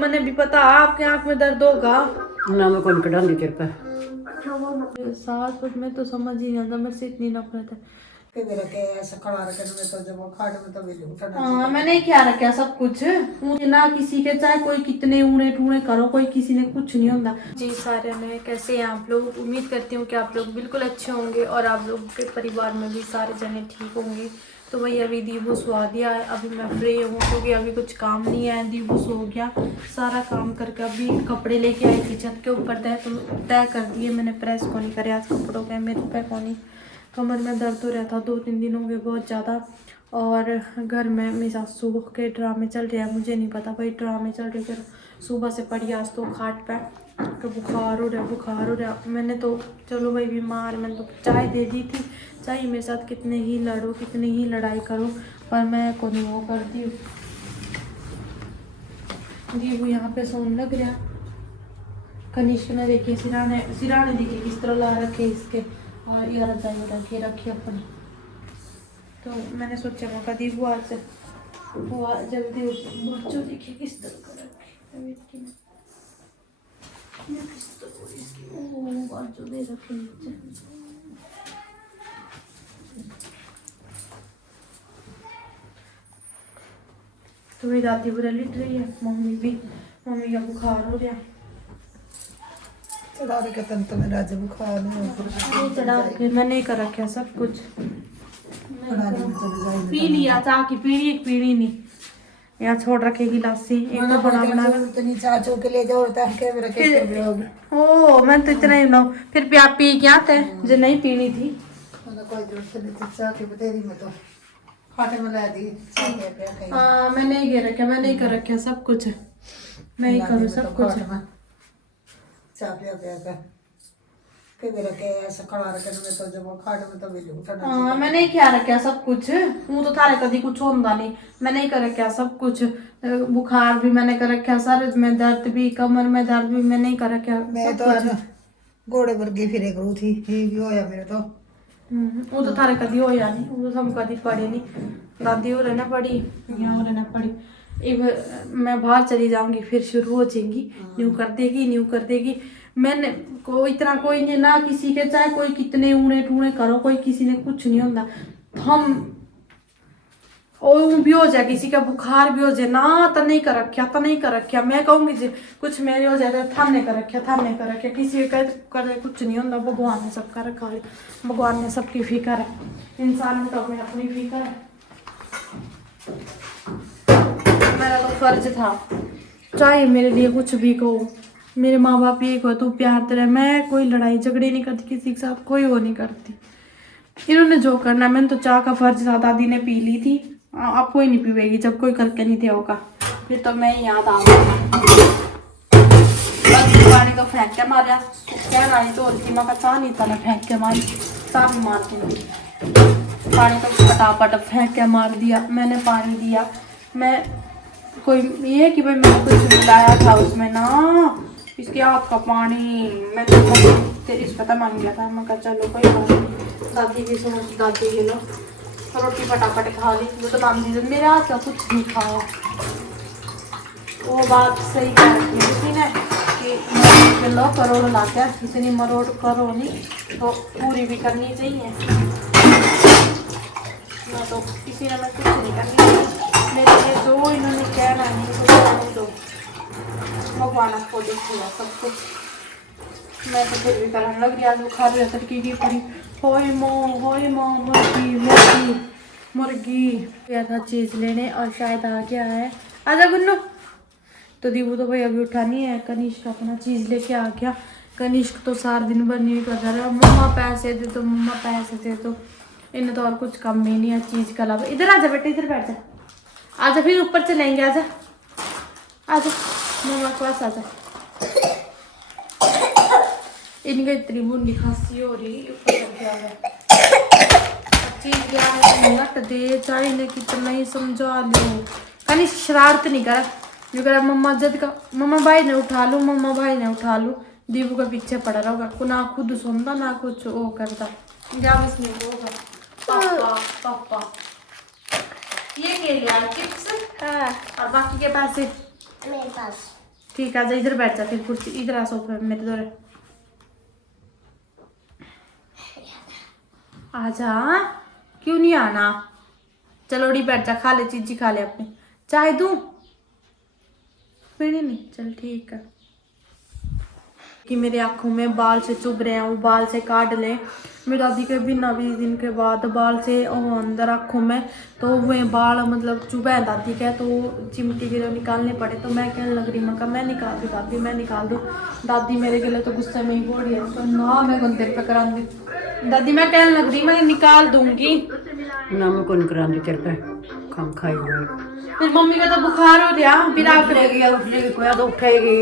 मैंने भी पता आपके आंख में दर्द होगा ना मैं कौन कटा दी तेरे पर सास बट में तो समझ ही नहीं आता मेरे से इतनी नफरत है। हाँ मैंने क्या रखा सब कुछ मुझे ना किसी के चाहे कोई कितने ऊने टूने करो कोई किसी ने कुछ नहीं होता। जी सारे में कैसे हैं आप लोग, उम्मीद करती हूँ कि आप लोग बिल्कुल अच्छे होंगे और आप लोग के परिवार में भी सारे जने ठीक होंगे। तो वही अभी दीबू सुहा दिया है, अभी मैं फ्री हूँ क्योंकि अभी कुछ काम नहीं है। दीबू सो गया, सारा काम करके अभी कपड़े लेके आई थी छत के ऊपर तय कर दिए मैंने, प्रेस को नहीं करे आज कपड़ों के, मेरे पे को नहीं। कमर में दर्द हो रहा था 2-3 दिन हो गए बहुत ज़्यादा। और घर में मेरी सासू के ड्रामे चल रहे हैं, मुझे नहीं पता भाई ड्रामे चल रहे। फिर सुबह से पड़ी आज तो खाट पे तो बुखार हो रहा। मैंने तो चलो भाई बीमार, मैंने तो चाय दे दी थी, चाहे मेरे साथ कितने ही लड़ो कितनी ही लड़ाई करो पर मैं को नहीं वो करती हूँ। जी वो यहाँ पे सोने लग रहा। कनिष्क ने देखिए सिराने देखिए किस तरह ला रखे इसके, और ये रजाई रखी अपनी। तो मैंने सोचा मैं कभी बुआ से बुआ जल्दी बच्चों देखिए किस तरह का रखे बच्चों दे रखे नीचे। तो मेरी दादी बुरा लिट रही है, मम्मी का बुखार हो रहा। चढ़ा के तन तो मेरा आज बुखार नहीं चढ़ा के मैंने कर रखा सब कुछ, पी लिया चाह की पीड़ी नहीं यहाँ छोड़ रखे गिलासी एक तो बना इतनी चाचो के ले जाओ के मेरा के ओ मैं तो इतना ही ना फिर प्या पी क्या थे जो नहीं पीनी थी। कोई जरूरत नहीं थी चाह के बतेरी में तो खाटे में ला दी हाँ मैं नहीं गे रखा, मैं नहीं कर रखा सब कुछ, मैं ही करूँ सब कुछ। चाह पिया कर के मेरा के ऐसा खड़ा रखे में तो जब खाट में तो मिले उठना। हाँ मैंने क्या रखा सब कुछ, मुँह तो थारे कभी कुछ होता नहीं, मैंने कर रखा सब कुछ। बुखार भी मैंने कर रखा, सर में दर्द भी, कमर में दर्द भी मैंने कर रखा। मैं तो घोड़े वर्गी फिरे करू थी ये भी होया मेरे तो। वो तो थारे कभी होया नहीं, वो तो हम कभी पढ़े नहीं, दादी हो रहना पड़ी यहाँ हो रहना पड़ी। एक मैं बाहर चली जाऊंगी फिर शुरू हो जाएंगी न्यू कर देगी। मैंने इतना कोई नहीं ना किसी के चाहे कोई कितने ऊने टूने करो कोई किसी ने कुछ नहीं होता। हम भी हो जाए किसी का बुखार भी हो जाए ना तो नहीं कर रखा मैं कहूँगी जी कुछ मेरे हो जाए थाने कर रखा किसी का करे कुछ नहीं होता। भगवान ने सबका रखा है, भगवान ने सबकी फिक्र है, इंसान ने तो अपनी फिक्र है। मेरा तो फर्ज था चाहे मेरे लिए कुछ भी कहो, मेरे माँ बाप ये कहो तू प्यार तेरा, मैं कोई लड़ाई झगड़े नहीं करती किसी के साथ, कोई वो नहीं करती। इन्होंने जो करना मैंने तो चाह का फर्ज था, दादी ने पी ली थी अब कोई नहीं पीवेगी, जब कोई करके नहीं दिया होगा फिर तो मैं याद आ पानी तो फेंक के मारा क्या नानी तो होती माँ का चाह नहीं था, मैं फेंक के मारी चाह भी मारती थी, पानी तो फटाफट फेंक के मार दिया मैंने, पानी दिया मैं कोई ये कि भाई मैंने कुछ मिलाया था उसमें ना, इसके हाथ का पानी मैं तो इस पता मांग लिया था। मैं कहा चलो कोई बात नहीं, दादी की सोच दादी के लो रोटी फटाफट खा ली, वो तो मांग दी मेरे हाथ का कुछ नहीं खाया। वो बात सही कह रखी है किसी ने कि लो करोड़ ला के इतनी मरोड़ करो नहीं तो पूरी भी करनी चाहिए, ना तो किसी ने मैं कुछ नहीं करनी मेरे लिए जो इन्होंने कहना नहीं तो भगवान को देखिए सब कुछ। मैं तो फिर भी करने लग रही आज बुखार तड़की की पड़ी होई माँ मुर्गी गया था चीज़ लेने और शायद आ गया है, आजा गुन्नू। तो दीबू तो भाई अभी उठा नहीं है, कनिष्क अपना चीज़ लेके आ गया। कनिष्क तो सारा दिन भर नहीं करता रहा, मम्मा पैसे दे दो मम्मा पैसे दे दो, इन्हें तो और कुछ कम ही नहीं है चीज़ का अलावा। इधर आजा बेटा इधर बैठ जा, आजा फिर ऊपर चलेंगे, आजा मम्मा के पास आजा। इनका इतनी बुरी खांसी हो रही नट दे चाहे ने कितना ही समझा लो, कहीं शरारत नहीं कर जो करा मम्मा जद का मम्मा भाई ने उठा लूँ दीबू का पीछे पड़ा रहोगा, ना खुद सुनता ना कुछ वो करता जा बस नहीं होगा। पापा ये ले लिया चिप्स और बाकी के पैसे मेरे पास ठीक है, आजा इधर बैठ जा, फिर कुर्सी इधर आ, सोफे में मेरे दौरे आजा। क्यों नहीं आना? चलो उड़ी बैठ जा, खा ले चीजी, खा ले अपनी। चाय दूं? पीनी नहीं? चल ठीक है। कि मेरे आँखों में बाल से चुभ रहे हैं, वो बाल से काट ले। मेरी दादी के बिना 20 दिन के बाद बाल से अंदर आँखों में तो वो बाल मतलब चुभे हैं दादी के, तो चिमटी गिरे निकालने पड़े। तो मैं कहने लग रही, मैं मैं निकाल दूँ दादी, मैं निकाल दूँ। दादी मेरे के लिए तो गुस्से में ही बोल रही है, तो ना मैं गंदे पे करा दी। दादी मैं कहने लग रही, मैं निकाल दूंगी ना मैं कौन करांदी तेरे पे खाम खाई हुए। फिर मम्मी का तो बुखार हो रहा, फिर आप उठेगी कोई तो उठेगी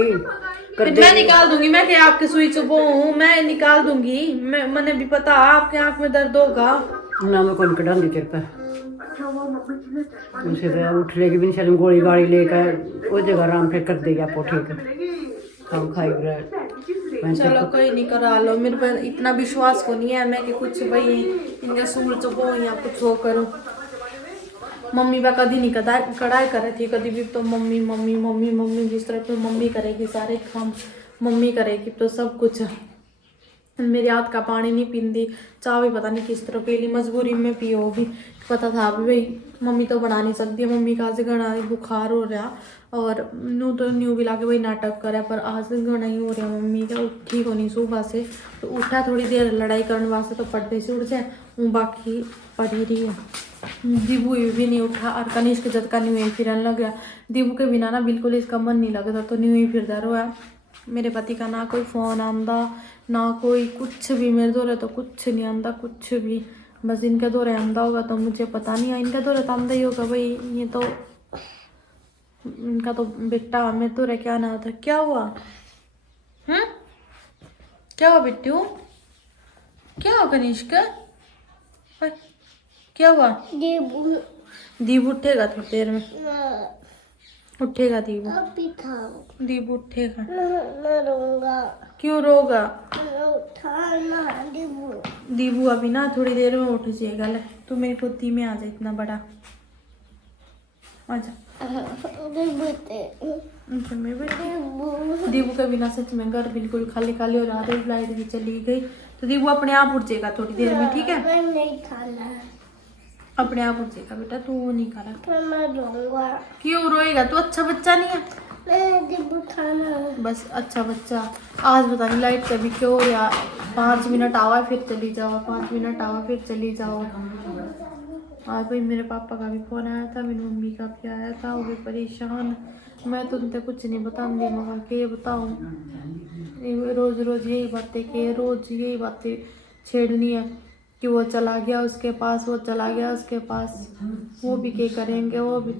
फिर मैं निकाल दूंगी। मैं क्या आपके सुई चुभो हूँ? मैं निकाल दूंगी। मैंने भी पता आपके आंख में दर्द होगा। ना मैं कौन कढ़ांदी तेरे पे उसे तो उठ लेगी भी नहीं, शायद गोली गाड़ी लेकर वो जगह आराम फिर कर देगी आपको ठीक खाम खाई हुए। चलो कोई नहीं, करा लो। मेरे पर इतना विश्वास को नहीं है मैं कि कुछ भाई इनके सूर चुभो या कुछ हो करूँ। मम्मी बा कभी नहीं कढ़ाई करे थी कभी भी, तो मम्मी मम्मी मम्मी मम्मी जिस तरह तो मम्मी करेगी सारे काम, मम्मी करेगी तो सब कुछ। मेरे हाथ का पानी नहीं पींदी, चाय भी पता नहीं किस तरह पी ली, मजबूरी में पियो भी। पता था अभी भाई मम्मी तो बना नहीं सकती है। मम्मी का आज घना बुखार हो रहा और न्यू भी लाके वही नाटक करे, पर आज घना ही हो रहा मम्मी का। ठीक होनी सुबह से तो उठा थोड़ी देर लड़ाई करने वास्ते, तो पढ़ने से उठ जाए, बाकी पढ़ी रही है। दीबू भी नहीं उठा और कनिष्क जद का न्यू ही फिरने लग गया। दीबू के बिना ना बिल्कुल इसका मन नहीं लगता, तो न्यू ही फिरदा रहा। मेरे पति का ना कोई फ़ोन आंदा ना कोई कुछ भी, मेरे दौरे तो कुछ नहीं आंदा कुछ भी। बस इनके दौरे आंदा होगा तो मुझे पता नहीं है, इनके दौरे तो आंदा ही होगा भाई। ये तो इनका तो बेटा, मेरे दौरे क्या ना था। क्या हुआ? क्या हुआ बिट्टू? क्या हुआ कनिष्क? क्या हुआ? दीबू उठेगा थोड़ी देर में, उठेगा दीबू। दीबू उठेगा। क्यों रोगा? दीबू अभी ना थोड़ी देर में उठ जाएगा। ले तू मेरी गोदी में आ जा, इतना बड़ा आजा। दीबू के बिना सच में घर बिल्कुल खाली खाली हो रहा था। लाइट भी चली गई तो दीबू अपने आप उठ जाएगा थोड़ी देर में, ठीक है? अपने आप उठ जाएगा बेटा, तू वो नहीं करा। क्यों रोएगा? तू अच्छा बच्चा नहीं है? बस अच्छा बच्चा। आज पता नहीं लाइट कभी क्यों हो रहा, 5 मिनट आवा फिर चली जाओ, 5 मिनट आवा फिर चली जाओ। आज भाई मेरे पापा का भी फोन आया था, मेरी मम्मी का भी आया था, वो भी परेशान। मैं तो उनसे कुछ नहीं बताऊंगी, मम्मा के बताऊँ? रोज रोज यही बातें के, रोज यही बातें छेड़नी है कि वो चला गया उसके पास, वो चला गया उसके पास। वो भी क्या करेंगे, वो भी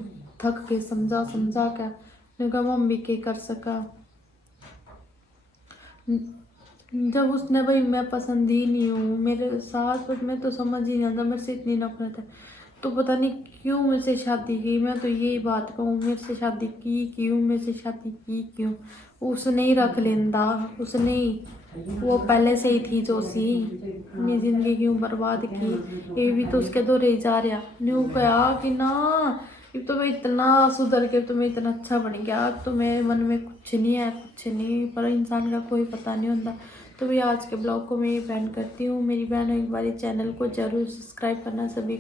थक के समझा समझा कर। मैं कहा मम्मी क्या कर सका, जब उसने भाई मैं पसंद ही नहीं हूँ मेरे साथ, बट मैं तो समझ ही नहीं आता, मेरे से इतनी नफरत है। तो पता नहीं क्यों मेरे से शादी की। मैं तो यही बात कहूँ, मेरे से शादी की क्यों, मेरे से शादी की क्यों? उसने ही रख लेंदा, उसने ही, वो पहले से ही थी जो सी। अपनी जिंदगी क्यों बर्बाद की? ये भी तो उसके दौरे ही जा रहा। न्यू कहा कि ना अब तो मैं इतना सुधर के, तो मैं इतना अच्छा बन गया, अब तो मेरे मन में कुछ नहीं है, कुछ नहीं। पर इंसान का कोई पता नहीं होता। तो भी आज के ब्लॉग को मैं ये बैंड करती हूँ। मेरी बहनों एक बार चैनल को जरूर सब्सक्राइब करना सभी।